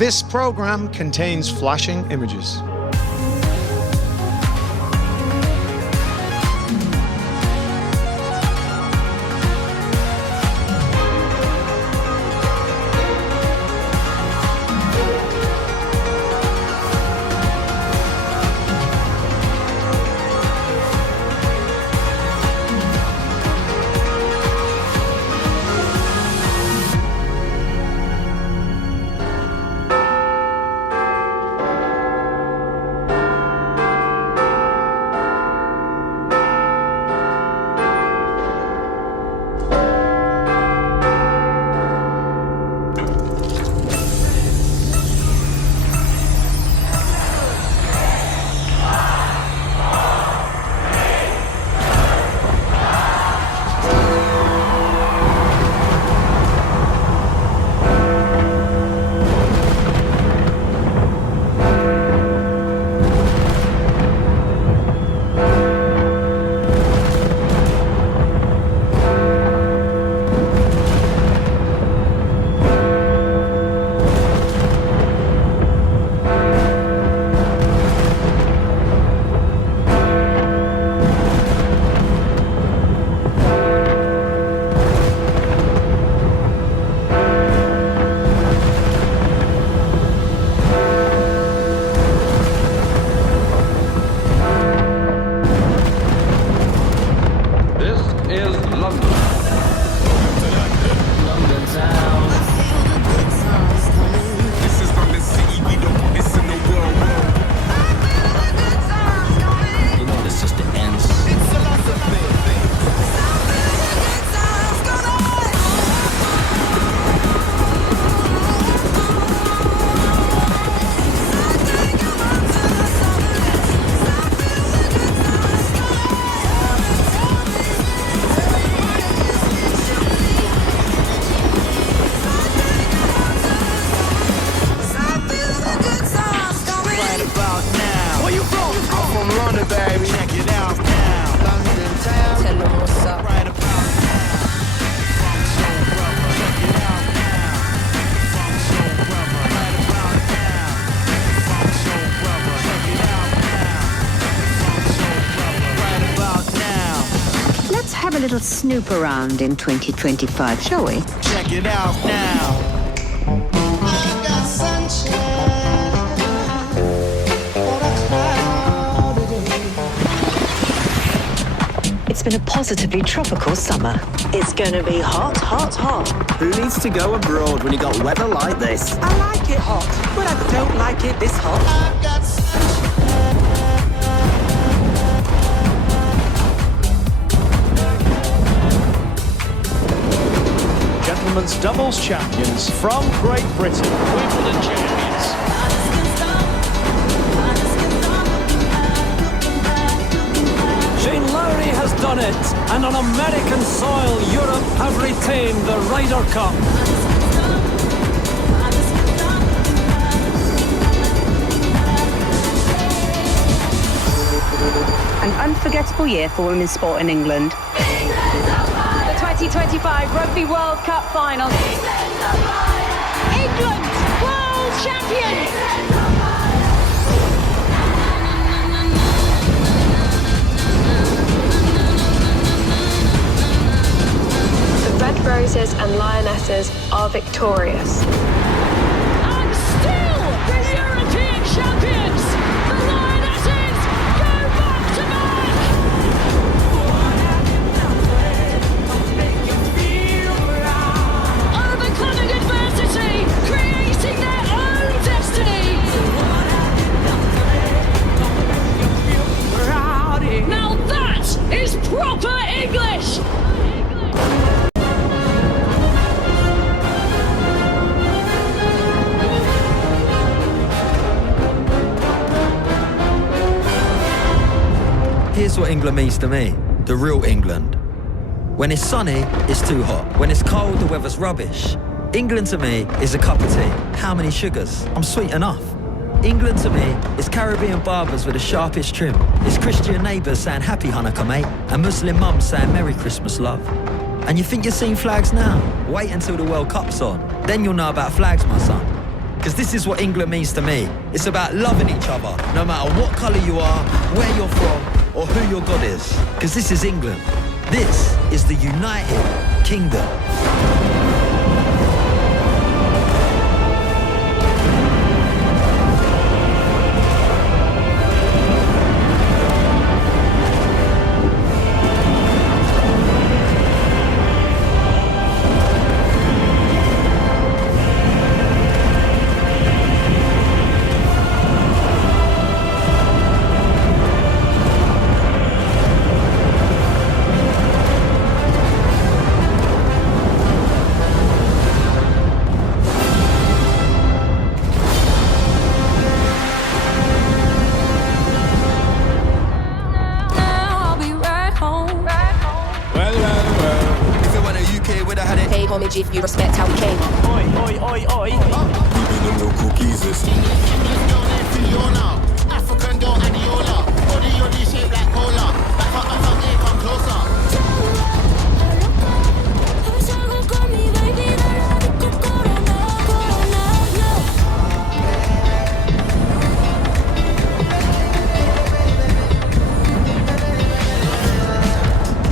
This program contains flashing images. Snoop around in 2025, shall we? Check it out now. I got sunshine on a cloudy day. It's been a positively tropical summer. It's going to be hot, hot, hot. Who needs to go abroad when you got weather like this? I like it hot, but I don't like it this hot. I got Gentlemen's doubles champions from Great Britain. Wimbledon champions. Shane Lowry has done it, and on American soil, Europe have retained the Ryder Cup. An unforgettable year for women's sport in England. The 2025 Rugby World Cup final. England, world champions! The Red Roses and Lionesses are victorious. And still the European champions! The Lionesses go back to back! Overcoming adversity, creating their own destiny! Now that is proper English! Here's what England means to me, the real England. When it's sunny, it's too hot. When it's cold, the weather's rubbish. England to me is a cup of tea. How many sugars? I'm sweet enough. England to me is Caribbean barbers with the sharpest trim. It's Christian neighbours saying happy Hanukkah, mate, and Muslim mums saying Merry Christmas, love. And you think you're seeing flags now? Wait until the World Cup's on. Then you'll know about flags, my son. Because this is what England means to me. It's about loving each other, no matter what colour you are, where you're from, or who your God is. Because this is England. This is the United Kingdom. If you respect how we came. Oi, oi, oi, oi. African dough Adiola. Body yoddy shaped like cola. Back up, here, come closer.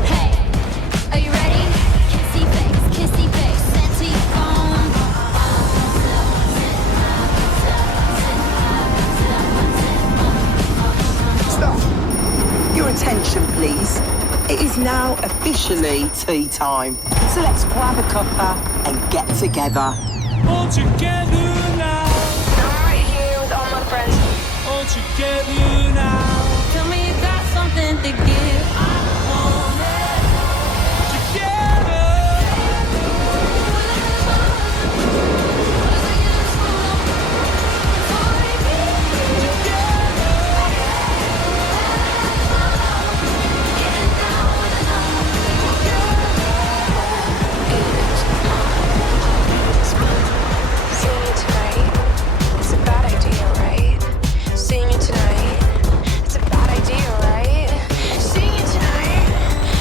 Hey, are you ready? Kissy face, sexy phone. Stop. Your attention, please. It is now officially tea time. So let's grab a cuppa and get together. All together now, I'm right here with all my friends. all together now, Tell me you got something to give. together. Seeing you tonight, it's a bad idea, right? Seeing you tonight, it's a bad idea, right? Seeing you tonight,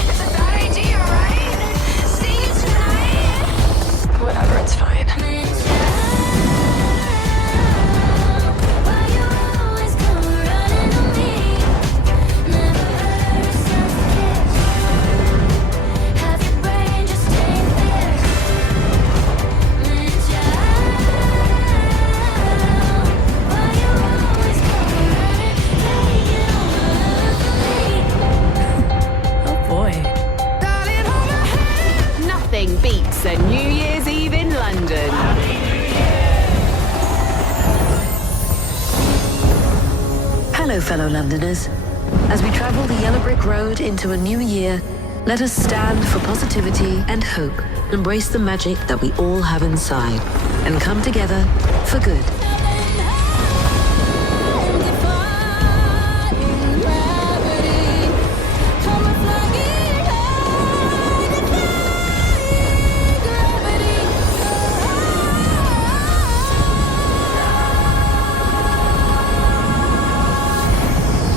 it's a bad idea, right? Seeing you tonight, whatever, it's fine. Nothing beats a New Year's Eve in London. Hello, fellow Londoners. As we travel the yellow brick road into a new year, let us stand for positivity and hope, embrace the magic that we all have inside, and come together for good.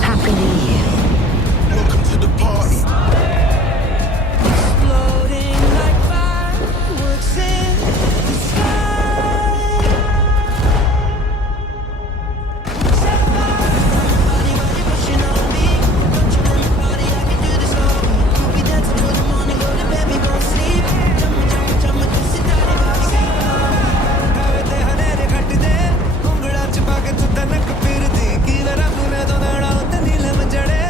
Happy New Year. Welcome to the party. Exploding like fireworks in the sky. Set fire. Body, body pushing on me. Don't you want the party? I can do this all week. We'll be dancing till the morning, go to bed, we gon' sleep. Chumma, kiss it, daddy, body. Avete hanere khatte, ungla ch paa ke tu tanak phirdi. Kila rang ne do dana te neelam jade.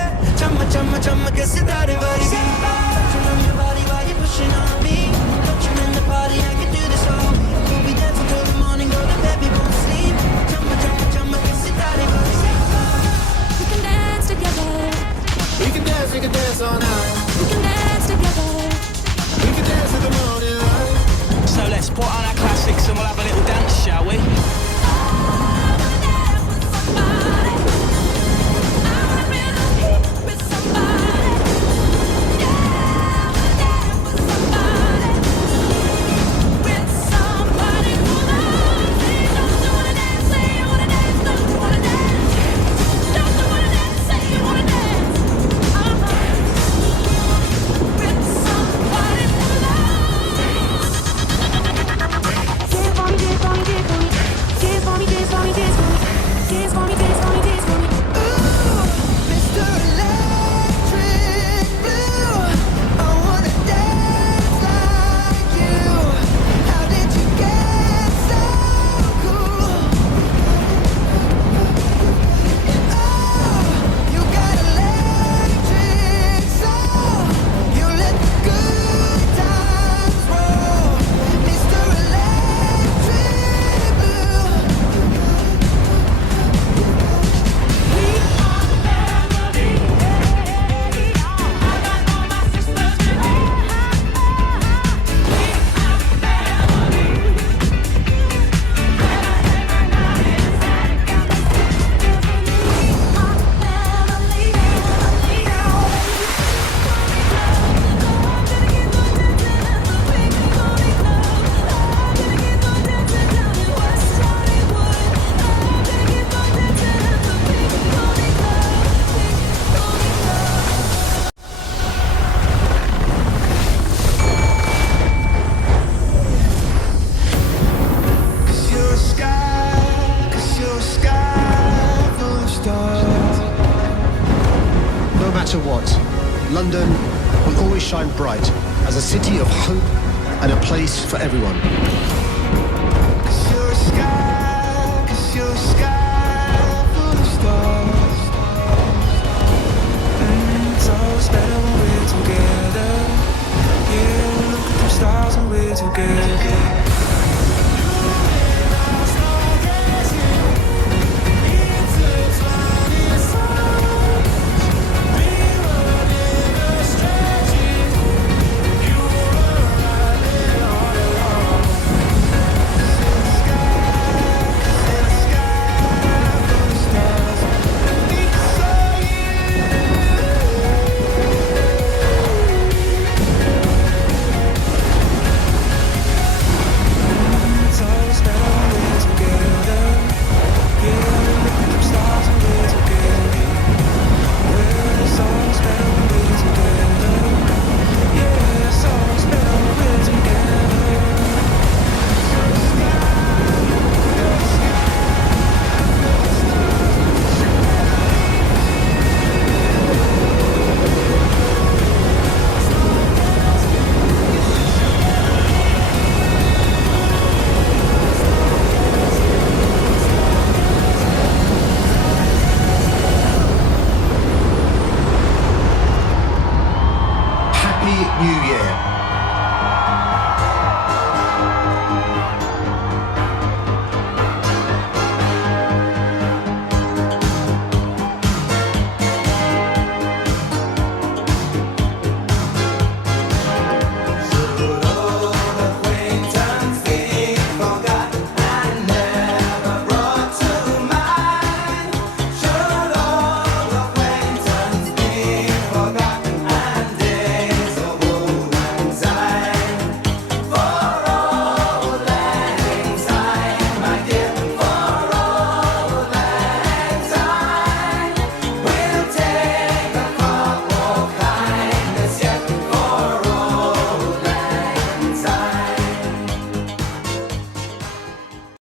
Chumma, kiss it, daddy, body. Don't you want the party? Why you pushing on me? Don't you want the party? I can do this all week. We'll be dancing till the morning, go to bed, we gon' sleep. Chumma, kiss it, daddy, body. We can dance together. We can dance all night. We can dance together. We can dance in the morning light. So let's put on our classics and we'll have a little dance, shall we? Give 'em bright as a city of hope and a place for everyone. Cause you're a sky full of stars. It's always better when we're together. Yeah, look at them stars when we're together.